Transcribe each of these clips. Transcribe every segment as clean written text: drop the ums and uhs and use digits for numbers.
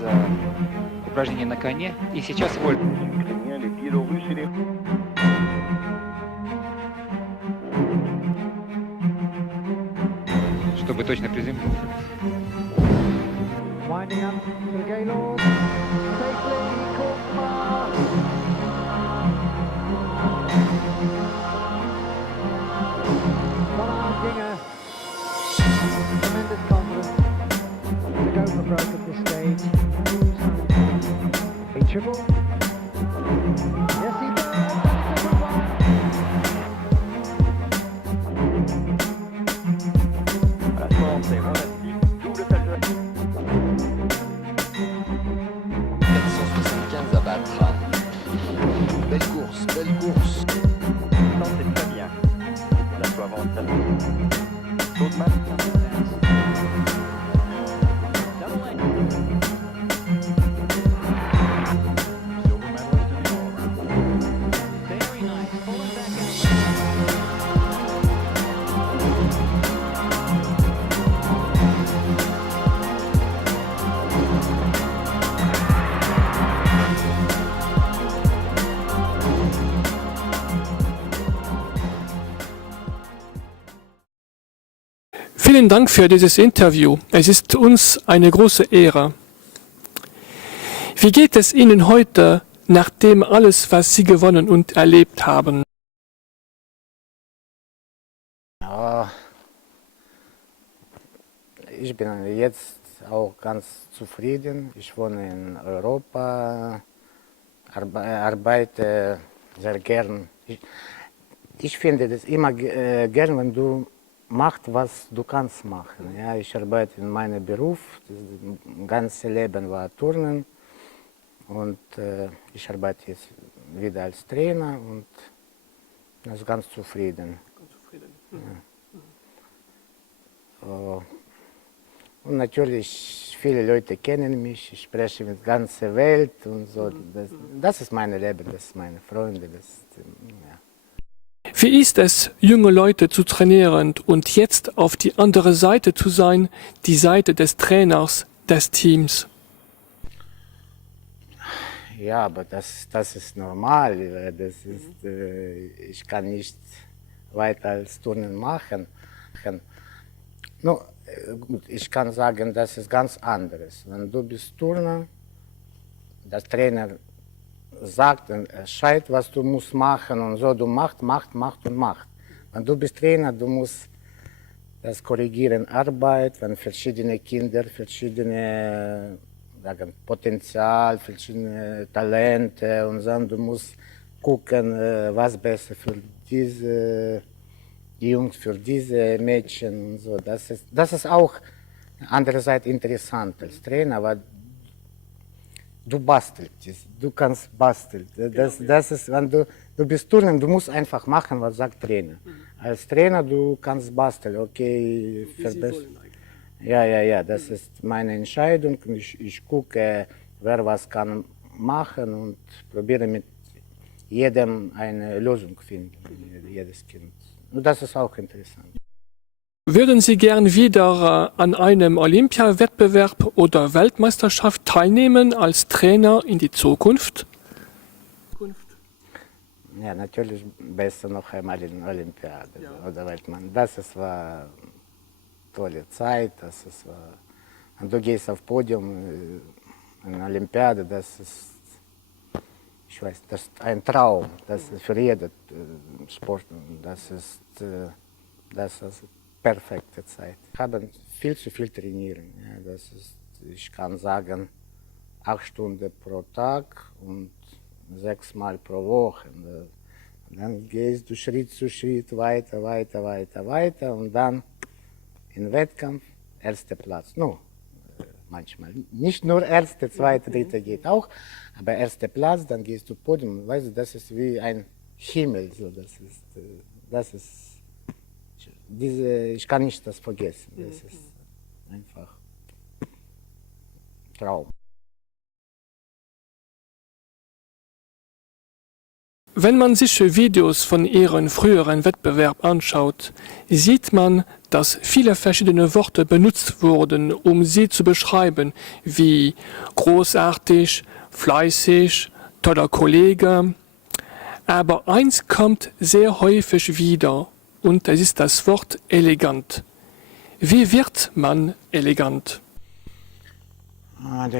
За упражнение на коне. И сейчас Вольт. Чтобы точно приземлиться. Winding up to the Gaylord. Safely caught fast. Von Ginger. Tremendous confidence. The Gopher broke at this stage. A triple. Yes, he does. Triple one. La force est relative. Double salto. 475 à battre. Belle course, belle course. Non, c'est très bien. La soit avance. Goldman. Vielen Dank für dieses Interview. Es ist uns eine große Ehre. Wie geht es Ihnen heute, nachdem alles, was Sie gewonnen und erlebt haben? Ja, ich bin jetzt auch ganz zufrieden. Ich wohne in Europa, arbeite sehr gern. Ich finde das immer gern, wenn du machst, was du kannst machen. Ja, ich arbeite in meinem Beruf. Das ganze Leben war Turnen und ich arbeite jetzt wieder als Trainer und bin ganz zufrieden. Ja. Und natürlich, viele Leute kennen mich, ich spreche mit der ganzen Welt und so. Das ist mein Leben, das sind meine Freunde. Ja. Wie ist es, junge Leute zu trainieren und jetzt auf die andere Seite zu sein, die Seite des Trainers, des Teams? Ja, aber das ist normal. Ich kann nicht weiter als Turnen machen. No, gut, ich kann sagen, das ist ganz anderes. Wenn du bist Turner, der Trainer sagt und entscheidet, was du musst machen und so, du macht. Wenn du bist Trainer, du musst das korrigieren, Arbeit, wenn verschiedene Kinder, verschiedene Potenzial, verschiedene Talente und so, du musst gucken, was besser für diese Jungs, für diese Mädchen und so. Das ist auch andererseits interessant als Trainer, aber du bastelst, du kannst basteln. Das ist, wenn du bist Turner, du musst einfach machen, was sagt Trainer. Als Trainer, du kannst basteln, okay, verbessern. Ja, das ist meine Entscheidung. Ich gucke, wer was kann machen und probiere mit jedem eine Lösung finden, jedes Kind. Und das ist auch interessant. Würden Sie gern wieder an einem Olympiawettbewerb oder Weltmeisterschaft teilnehmen als Trainer in die Zukunft? Ja, natürlich besser noch einmal in Olympiade oder Weltmeisterschaft. Das war eine tolle Zeit. Und du gehst auf Podium in Olympiade, das ist, ich weiß, das ist ein Traum. Das ist für jeden Sport. Das ist perfekte Zeit. Ich habe viel zu viel trainieren. Ja, ich kann sagen, 8 Stunden pro Tag und 6 Mal pro Woche. Und dann gehst du Schritt zu Schritt weiter und dann im Wettkampf erster Platz. No, manchmal. Nicht nur erster, zweiter, dritter geht auch, aber erster Platz, dann gehst du Podium. Weißt du, das ist wie ein Himmel. So, das ist ich kann nicht das vergessen. Das ist einfach Traum. Wenn man sich Videos von Ihren früheren Wettbewerb anschaut, sieht man, dass viele verschiedene Worte benutzt wurden, um sie zu beschreiben, wie großartig, fleißig, toller Kollege. Aber eins kommt sehr häufig wieder, und das ist das Wort elegant. Wie wird man elegant?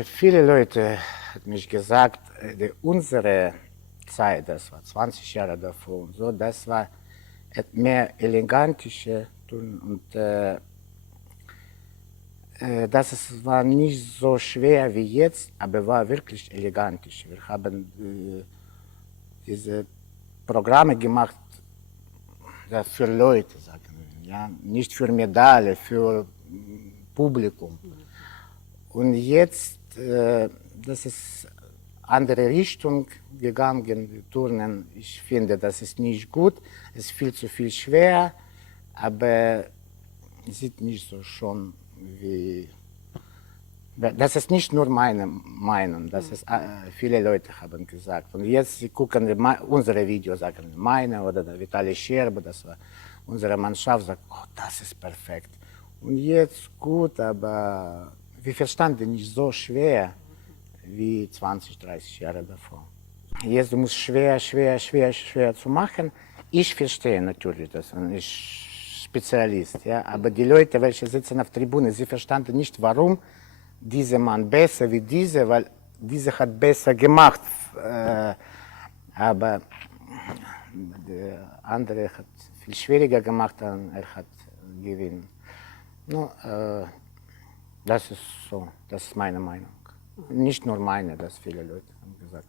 Viele Leute haben mich gesagt, unsere Zeit, das war 20 Jahre davor und so, das war mehr elegantische und war nicht so schwer wie jetzt, aber war wirklich elegantisch. Wir haben diese Programme gemacht für Leute, sagen wir, ja? Nicht für Medaille, für Publikum. Und jetzt, das ist andere Richtung gegangen, die Turnen. Ich finde, das ist nicht gut, es ist viel zu viel schwer, aber es sieht nicht so schön wie. Das ist nicht nur meine Meinung, das ist, viele Leute haben gesagt. Und jetzt sie gucken unsere Videos, sagen meine oder der Vitali Scherbe, das war unsere Mannschaft, sagt, oh, das ist perfekt. Und jetzt gut, aber wir verstanden nicht so schwer wie 20, 30 Jahre davor. Jetzt du musst schwer zu machen. Ich verstehe natürlich das, ich Spezialist, ja, aber die Leute, welche sitzen auf der Tribüne, sie verstanden nicht, warum dieser Mann besser wie diese, weil dieser hat besser gemacht, aber der andere hat viel schwieriger gemacht, und er hat gewonnen. No, das ist so, das ist meine Meinung. Nicht nur meine, das viele Leute haben gesagt.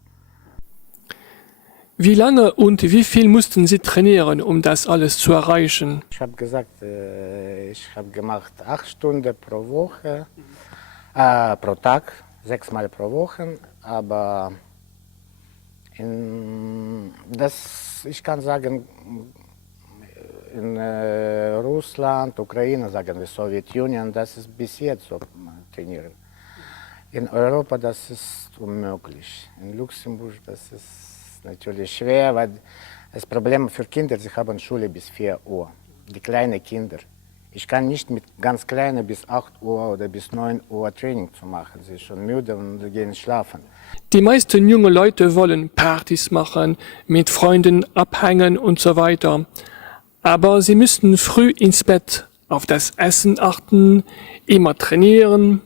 Wie lange und wie viel mussten Sie trainieren, um das alles zu erreichen? Ich habe gesagt, ich habe gemacht 8 Stunden pro Woche, pro Tag, 6 Mal pro Woche, aber ich kann sagen, in Russland, Ukraine, sagen wir Sowjetunion, das ist bis jetzt so trainieren. In Europa, das ist unmöglich. In Luxemburg, das ist natürlich schwer, weil das Problem für Kinder, sie haben Schule bis 4 Uhr, die kleinen Kinder. Ich kann nicht mit ganz kleinen bis 8 Uhr oder bis 9 Uhr Training zu machen. Sie sind schon müde und gehen schlafen. Die meisten junge Leute wollen Partys machen, mit Freunden abhängen und so weiter. Aber sie müssten früh ins Bett, auf das Essen achten, immer trainieren.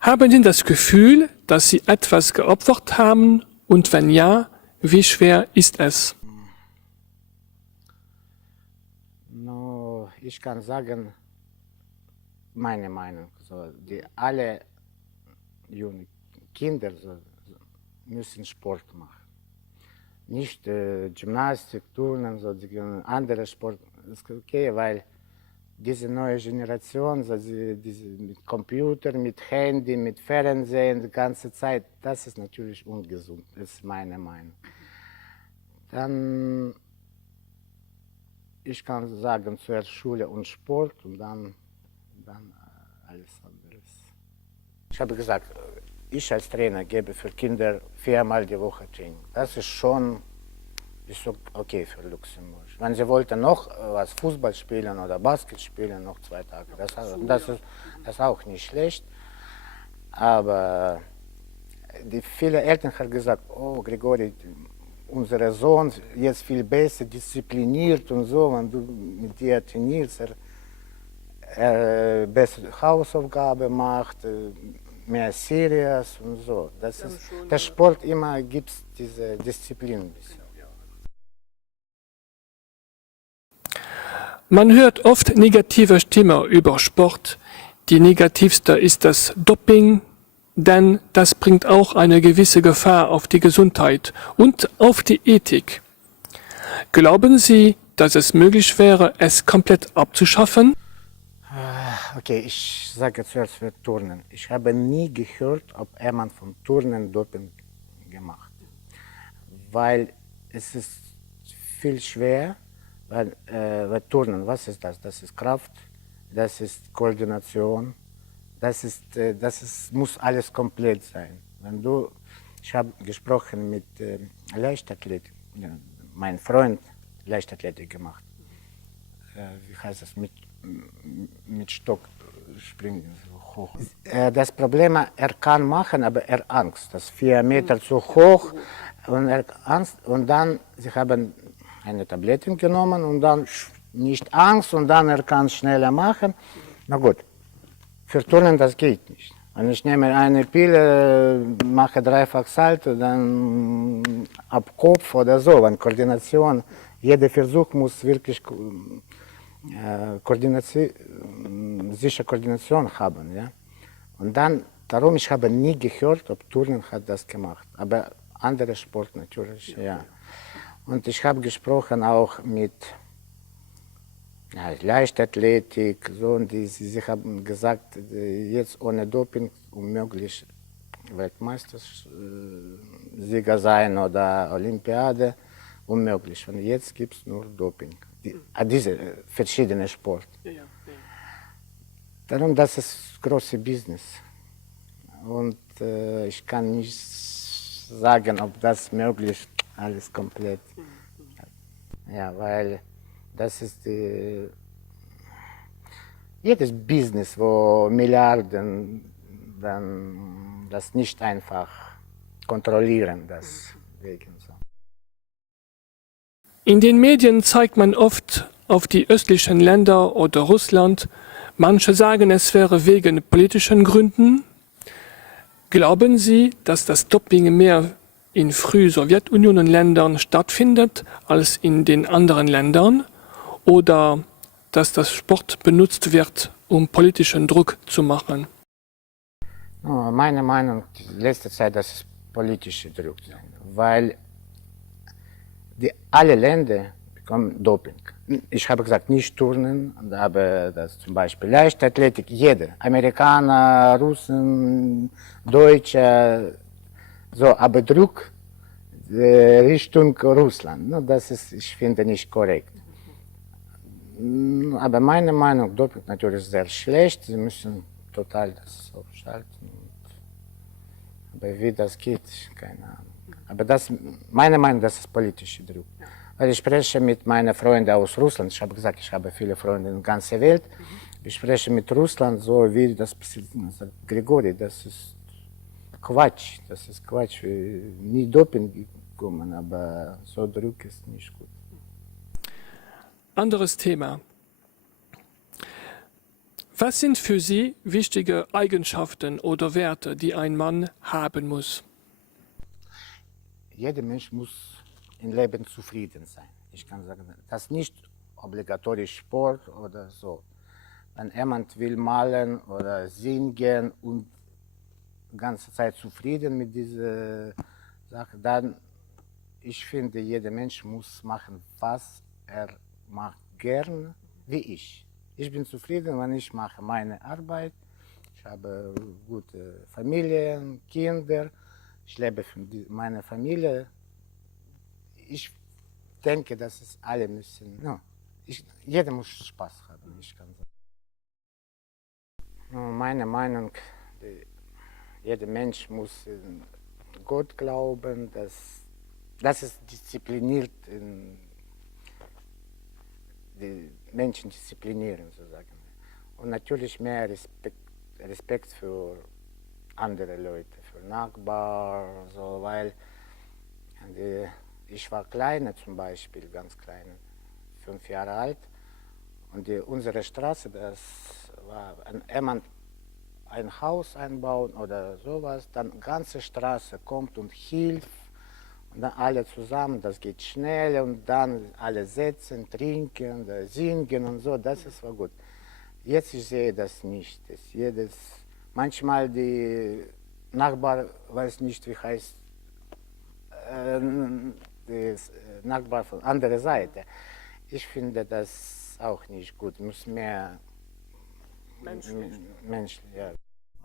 Haben Sie das Gefühl, dass Sie etwas geopfert haben? Und wenn ja, wie schwer ist es? No, ich kann sagen, meine Meinung, so, alle jungen Kinder müssen Sport machen. Nicht Gymnastik, Turnen, so andere Sport. Das ist okay, weil diese neue Generation, so diese mit Computer, mit Handy, mit Fernsehen, die ganze Zeit, das ist natürlich ungesund, das ist meine Meinung. Dann, ich kann sagen, zuerst Schule und Sport und dann alles anderes. Ich habe gesagt, ich als Trainer gebe für Kinder 4-mal die Woche Training. Das ist schon okay für Luxemburg. Wenn sie wollten noch was Fußball spielen oder Basket spielen, noch 2 Tage. Das ist auch nicht schlecht. Aber viele Eltern haben gesagt, oh Grigori, unser Sohn ist jetzt viel besser, diszipliniert und so, wenn du mit dir trainierst, er bessere Hausaufgaben macht, mehr serious und so. Das ist, der Sport immer gibt diese Disziplin ein bisschen. Man hört oft negative Stimmen über Sport. Die negativste ist das Doping, denn das bringt auch eine gewisse Gefahr auf die Gesundheit und auf die Ethik. Glauben Sie, dass es möglich wäre, es komplett abzuschaffen? Okay, ich sage zuerst für Turnen. Ich habe nie gehört, ob jemand von Turnen Doping gemacht hat. Weil es ist viel schwer, weil Turnen, was ist das? Das ist Kraft, das ist Koordination, muss alles komplett sein. Ich habe gesprochen mit Leichtathletik, ja, mein Freund Leichtathletik gemacht. Wie heißt das? mit Stock springen so hoch. Das Problem, er kann machen, aber er Angst. Das 4 Meter zu hoch und er Angst. Und dann, sie haben eine Tablette genommen und dann nicht Angst und dann er kann schneller machen. Na gut, für Turnen das geht nicht. Wenn ich nehme eine Pille, mache dreifach Salto, dann ab Kopf oder so, wenn Koordination, jeder Versuch muss wirklich sicher Koordination haben. Ja? Und dann, darum, ich habe nie gehört, ob Turnen hat das gemacht, aber andere Sport natürlich, ja. Und ich habe gesprochen auch mit Leichtathletik, so, und sie haben gesagt, jetzt ohne Doping unmöglich Weltmeistersieger sein oder Olympiade, unmöglich. Und jetzt gibt es nur Doping, diese verschiedenen Sport. Darum, das ist große Business. Und ich kann nicht sagen, ob das möglich ist, alles komplett. Ja, weil das ist jedes Business, wo Milliarden, dann das nicht einfach kontrollieren, deswegen so. In den Medien zeigt man oft auf die östlichen Länder oder Russland. Manche sagen, es wäre wegen politischen Gründen. Glauben Sie, dass das Doping mehr in frühen Sowjetunion-Ländern stattfindet als in den anderen Ländern? Oder dass das Sport benutzt wird, um politischen Druck zu machen? Meine Meinung, die letzte Zeit, das ist politischer Druck, weil alle Länder bekommen Doping. Ich habe gesagt, nicht Turnen, aber das zum Beispiel Leichtathletik, jeder, Amerikaner, Russen, Deutsche, so, aber Druck Richtung Russland, das ist, ich finde, nicht korrekt. Aber meine Meinung, Doping natürlich sehr schlecht, sie müssen total das aufschalten. Aber wie das geht, keine Ahnung. Aber das, meine Meinung, das ist politischer Druck. Weil ich spreche mit meinen Freunden aus Russland, ich habe gesagt, ich habe viele Freunde in der ganzen Welt. Ich spreche mit Russland, so wie das passiert, Grigori, das ist Quatsch, das ist Quatsch. Nie Doping gekommen, aber so Druck ist nicht gut. Anderes Thema. Was sind für Sie wichtige Eigenschaften oder Werte, die ein Mann haben muss? Jeder Mensch muss im Leben zufrieden sein. Ich kann sagen, das ist nicht obligatorisch Sport oder so. Wenn jemand will malen oder singen und die ganze Zeit zufrieden mit dieser Sache, dann, ich finde, jeder Mensch muss machen, was er macht, gern wie ich. Ich bin zufrieden, wenn ich mache meine Arbeit. Ich habe gute Familie, Kinder. Ich lebe für meine Familie. Ich denke, dass es alle müssen. No, jeder muss Spaß haben, ich kann sagen. No, meine Meinung, jeder Mensch muss in Gott glauben, dass es diszipliniert, die Menschen disziplinieren, sozusagen. Und natürlich mehr Respekt für andere Leute, für Nachbarn, so, weil ich war kleiner zum Beispiel, ganz klein, 5 Jahre alt, und unsere Straße, das war, wenn jemand ein Haus einbauen oder sowas, dann die ganze Straße kommt und hilft, und dann alle zusammen, das geht schnell, und dann alle sitzen, trinken, singen und so, das war gut. Jetzt ich sehe das nicht. Manchmal die Nachbar weiß nicht, wie heißt der Nachbar von der anderen Seite. Ich finde das auch nicht gut. Muss mehr menschlich. Ja.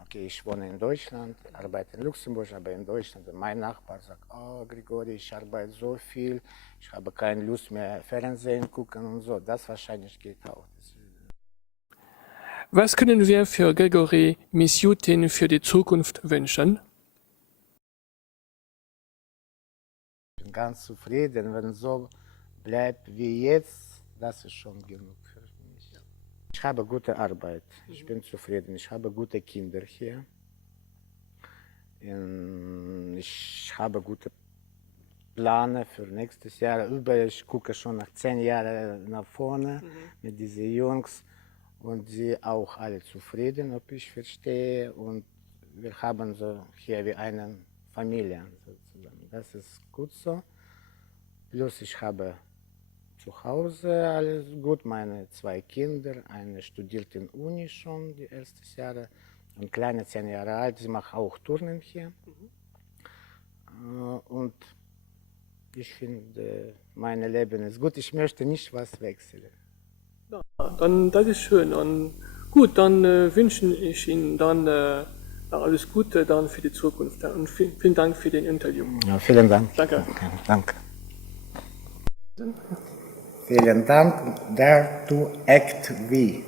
Okay, ich wohne in Deutschland, arbeite in Luxemburg, aber in Deutschland. Mein Nachbar sagt, oh Grigori, ich arbeite so viel, ich habe keine Lust mehr Fernsehen gucken und so. Das wahrscheinlich geht auch. Was können wir für Grigori Misjutin für die Zukunft wünschen? Ich bin ganz zufrieden, wenn es so bleibt wie jetzt, das ist schon genug für mich. Ich habe gute Arbeit. Ich bin zufrieden. Ich habe gute Kinder hier. Ich habe gute Pläne für nächstes Jahr. Ich gucke schon nach 10 Jahren nach vorne mit diesen Jungs. Und sie auch alle zufrieden, ob ich verstehe. Und wir haben so hier wie eine Familie sozusagen. Das ist gut so. Plus ich habe zu Hause alles gut. Meine 2 Kinder, eine studiert in Uni schon die ersten Jahre. Und kleine 10 Jahre alt, sie macht auch Turnen hier. Und ich finde, mein Leben ist gut. Ich möchte nicht was wechseln. Dann, das ist schön. Und gut, dann wünsche ich Ihnen dann alles Gute dann für die Zukunft. Und vielen Dank für den Interview. Ja, vielen Dank. Danke. Danke. Vielen Dank. Dare to act we.